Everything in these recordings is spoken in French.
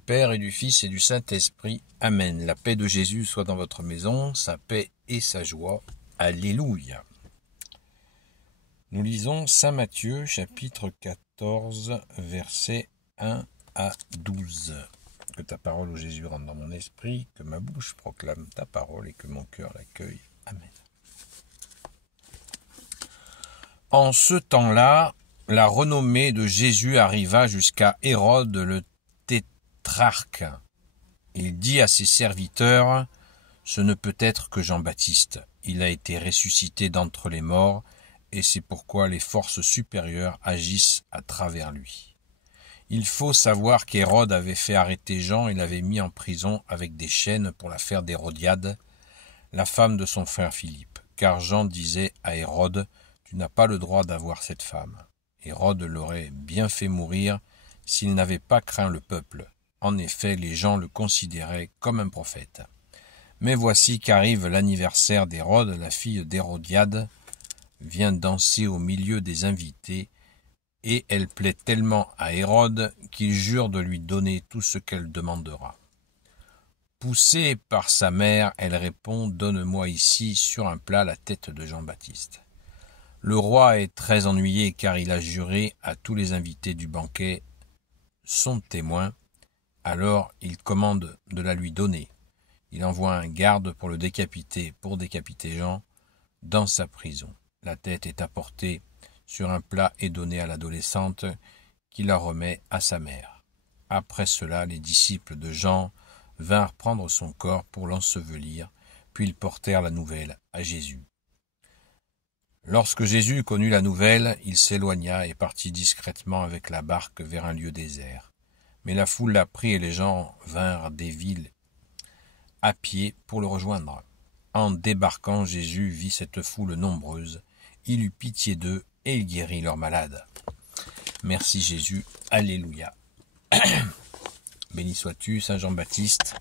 du Père et du Fils et du Saint-Esprit. Amen. La paix de Jésus soit dans votre maison, sa paix et sa joie. Alléluia. Nous lisons Saint Matthieu, chapitre 14, versets 1 à 12. Que ta parole, ô Jésus, rentre dans mon esprit, que ma bouche proclame ta parole et que mon cœur l'accueille. Amen. En ce temps-là, la renommée de Jésus arriva jusqu'à Hérode le tétrarque. Il dit à ses serviteurs, « Ce ne peut être que Jean-Baptiste. Il a été ressuscité d'entre les morts, et c'est pourquoi les forces supérieures agissent à travers lui. » Il faut savoir qu'Hérode avait fait arrêter Jean et l'avait mis en prison avec des chaînes pour l'affaire d'Hérodiade, la femme de son frère Philippe, car Jean disait à Hérode, « Tu n'as pas le droit d'avoir cette femme. » Hérode l'aurait bien fait mourir s'il n'avait pas craint le peuple. En effet, les gens le considéraient comme un prophète. Mais voici qu'arrive l'anniversaire d'Hérode, la fille d'Hérodiade vient danser au milieu des invités, et elle plaît tellement à Hérode qu'il jure de lui donner tout ce qu'elle demandera. Poussée par sa mère, elle répond « Donne-moi ici sur un plat la tête de Jean-Baptiste. » Le roi est très ennuyé car il a juré à tous les invités du banquet son témoin. Alors il commande de la lui donner. Il envoie un garde pour le décapiter, pour décapiter Jean dans sa prison. La tête est apportée sur un plat et donnée à l'adolescente qui la remet à sa mère. Après cela, les disciples de Jean vinrent prendre son corps pour l'ensevelir, puis ils portèrent la nouvelle à Jésus. Lorsque Jésus connut la nouvelle, il s'éloigna et partit discrètement avec la barque vers un lieu désert. Mais la foule l'apprit et les gens vinrent des villes à pied pour le rejoindre. En débarquant, Jésus vit cette foule nombreuse. Il eut pitié d'eux et il guérit leurs malades. Merci Jésus. Alléluia. Béni sois-tu, Saint Jean-Baptiste,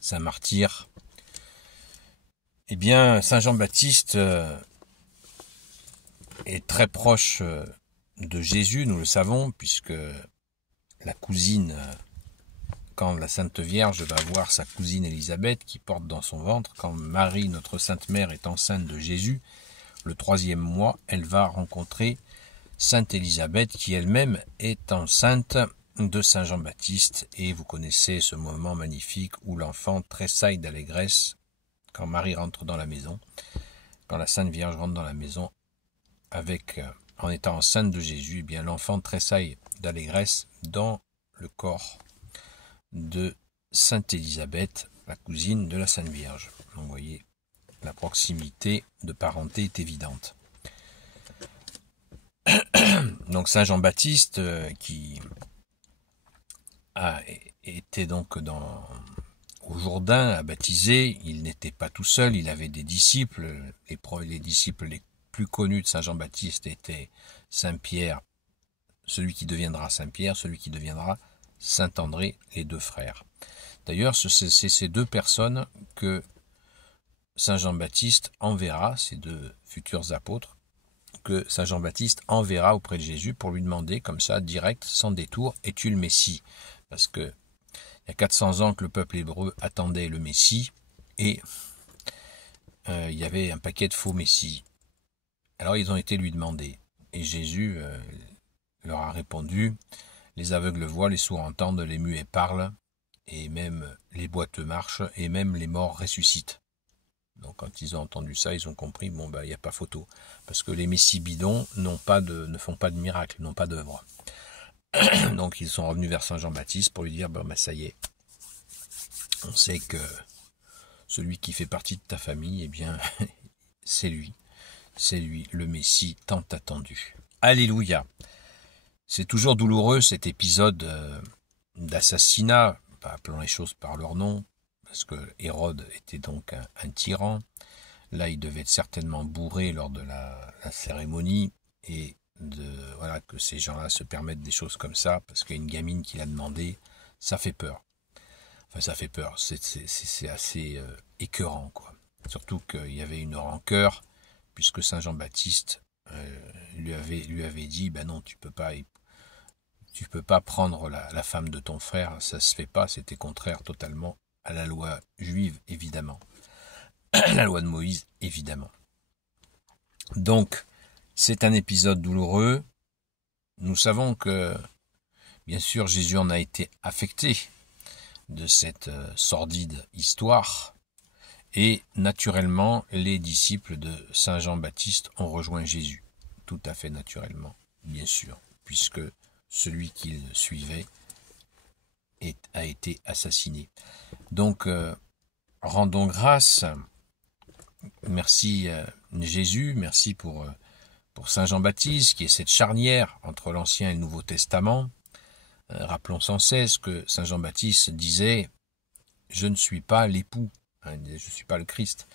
Saint Martyr. Eh bien, Saint Jean-Baptiste est très proche de Jésus, nous le savons, puisque la cousine, quand la Sainte Vierge va voir sa cousine Élisabeth qui porte dans son ventre, quand Marie, notre Sainte Mère, est enceinte de Jésus, le 3e mois, elle va rencontrer Sainte Élisabeth qui elle-même est enceinte de Saint Jean-Baptiste. Et vous connaissez ce moment magnifique où l'enfant tressaille d'allégresse quand Marie rentre dans la maison, quand la Sainte Vierge rentre dans la maison en étant enceinte de Jésus, eh bien l'enfant tressaille d'allégresse dans le corps de Sainte Élisabeth, la cousine de la Sainte Vierge. Donc, vous voyez, la proximité de parenté est évidente. Donc Saint Jean-Baptiste, qui a été donc au Jourdain à baptiser, il n'était pas tout seul, il avait des disciples. Les disciples les plus connus de Saint Jean-Baptiste étaient Saint Pierre, celui qui deviendra Saint Pierre, celui qui deviendra Saint André, les deux frères. D'ailleurs, c'est ces deux personnes que Saint Jean-Baptiste enverra, ces deux futurs apôtres, que Saint Jean-Baptiste enverra auprès de Jésus pour lui demander, comme ça, direct, sans détour, « Es-tu le Messie ?» Parce que il y a 400 ans que le peuple hébreu attendait le Messie, et il y avait un paquet de faux Messies. Alors ils ont été lui demander, et Jésus leur a répondu, « Les aveugles voient, les sourds entendent, les muets parlent, et même les boiteux marchent, et même les morts ressuscitent. » Donc quand ils ont entendu ça, ils ont compris, bon il n'y a pas photo, parce que les messies bidons ne font pas de miracles, n'ont pas d'œuvre. Donc ils sont revenus vers Saint Jean-Baptiste pour lui dire, ça y est, on sait que celui qui fait partie de ta famille, eh bien, c'est lui, le Messie tant attendu. Alléluia. C'est toujours douloureux cet épisode d'assassinat, appelons les choses par leur nom, parce que Hérode était donc un tyran. Là, il devait être certainement bourré lors de la cérémonie, et voilà, que ces gens-là se permettent des choses comme ça, parce qu'il y a une gamine qui l'a demandé, ça fait peur. Enfin, ça fait peur, c'est assez écœurant, quoi. Surtout qu'il y avait une rancœur, puisque Saint Jean-Baptiste lui avait dit, non, tu peux pas Tu peux pas prendre la femme de ton frère, ça se fait pas, c'était contraire totalement à la loi juive, évidemment. La loi de Moïse, évidemment. Donc, c'est un épisode douloureux. Nous savons que, bien sûr, Jésus en a été affecté de cette sordide histoire. Et naturellement, les disciples de Saint Jean-Baptiste ont rejoint Jésus. Tout à fait naturellement, bien sûr, puisque celui qu'ils suivaient a été assassiné. Donc, rendons grâce. Merci Jésus, merci pour Saint Jean-Baptiste, qui est cette charnière entre l'Ancien et le Nouveau Testament. Rappelons sans cesse que Saint Jean-Baptiste disait « Je ne suis pas l'époux ». Je ne suis pas le Christ,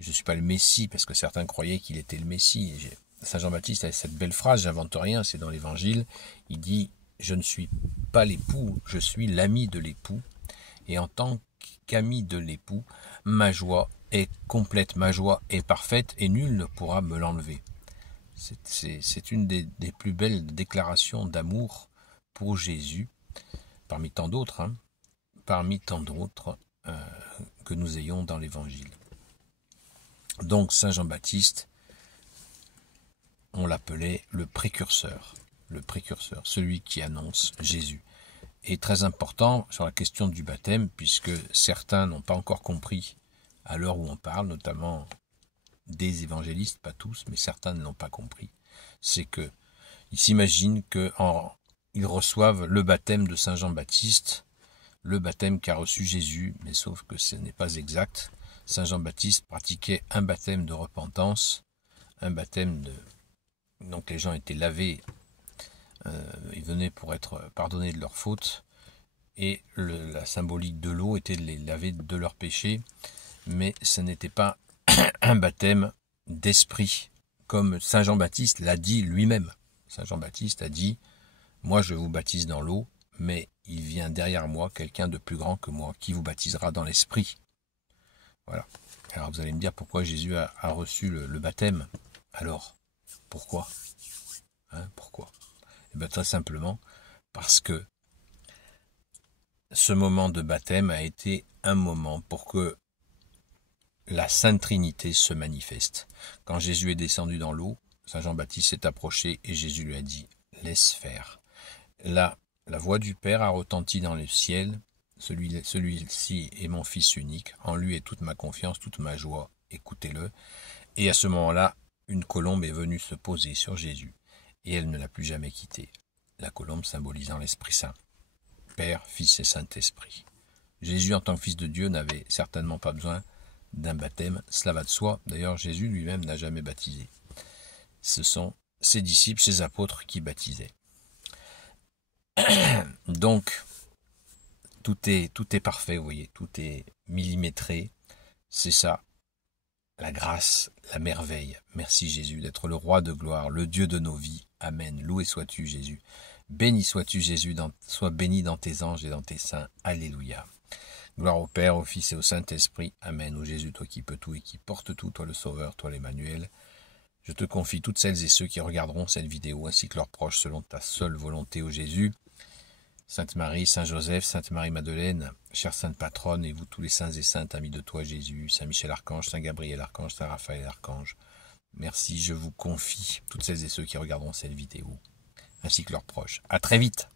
je ne suis pas le Messie, parce que certains croyaient qu'il était le Messie. Saint Jean-Baptiste a cette belle phrase, j'invente rien, c'est dans l'Évangile, il dit « Je ne suis pas l'époux, je suis l'ami de l'époux, et en tant qu'ami de l'époux, ma joie est complète, ma joie est parfaite, et nul ne pourra me l'enlever. » C'est une des plus belles déclarations d'amour pour Jésus, parmi tant d'autres, que nous ayons dans l'Évangile. Donc Saint Jean-Baptiste, on l'appelait le précurseur, celui qui annonce Jésus. Et très important sur la question du baptême, puisque certains n'ont pas encore compris à l'heure où on parle, notamment des évangélistes, pas tous, mais certains ne l'ont pas compris, c'est que ils s'imaginent qu'ils reçoivent le baptême de Saint Jean-Baptiste, le baptême qu'a reçu Jésus, mais sauf que ce n'est pas exact. Saint Jean-Baptiste pratiquait un baptême de repentance, donc les gens étaient lavés, ils venaient pour être pardonnés de leurs fautes, et la symbolique de l'eau était de les laver de leurs péchés, mais ce n'était pas un baptême d'esprit, comme Saint Jean-Baptiste l'a dit lui-même. Saint Jean-Baptiste a dit « Moi je vous baptise dans l'eau, mais il vient derrière moi quelqu'un de plus grand que moi qui vous baptisera dans l'esprit. » Voilà. Alors vous allez me dire pourquoi Jésus a reçu le baptême. Alors, pourquoi pourquoi? Eh bien, très simplement parce que ce moment de baptême a été un moment pour que la Sainte Trinité se manifeste. Quand Jésus est descendu dans l'eau, Saint Jean-Baptiste s'est approché et Jésus lui a dit « Laisse faire ». Là, la voix du Père a retenti dans le ciel. Celui-ci est mon Fils unique. En lui est toute ma confiance, toute ma joie. Écoutez-le. Et à ce moment-là, une colombe est venue se poser sur Jésus. Et elle ne l'a plus jamais quitté. La colombe symbolisant l'Esprit Saint. Père, Fils et Saint-Esprit. Jésus, en tant que Fils de Dieu, n'avait certainement pas besoin d'un baptême. Cela va de soi. D'ailleurs, Jésus lui-même n'a jamais baptisé. Ce sont ses disciples, ses apôtres qui baptisaient. Donc, tout est parfait, vous voyez, tout est millimétré. C'est ça, la grâce, la merveille. Merci Jésus d'être le roi de gloire, le Dieu de nos vies. Amen. Loué sois-tu Jésus. Béni sois-tu Jésus, sois béni dans tes anges et dans tes saints. Alléluia. Gloire au Père, au Fils et au Saint-Esprit. Amen. Ô Jésus, toi qui peux tout et qui portes tout, toi le Sauveur, toi l'Emmanuel. Je te confie toutes celles et ceux qui regarderont cette vidéo, ainsi que leurs proches, selon ta seule volonté, ô Jésus. Sainte Marie, Saint Joseph, Sainte Marie-Madeleine, chère Sainte Patronne, et vous tous les saints et saintes amis de toi Jésus, Saint Michel Archange, Saint Gabriel Archange, Saint Raphaël Archange. Merci, je vous confie toutes celles et ceux qui regarderont cette vidéo, ainsi que leurs proches. À très vite.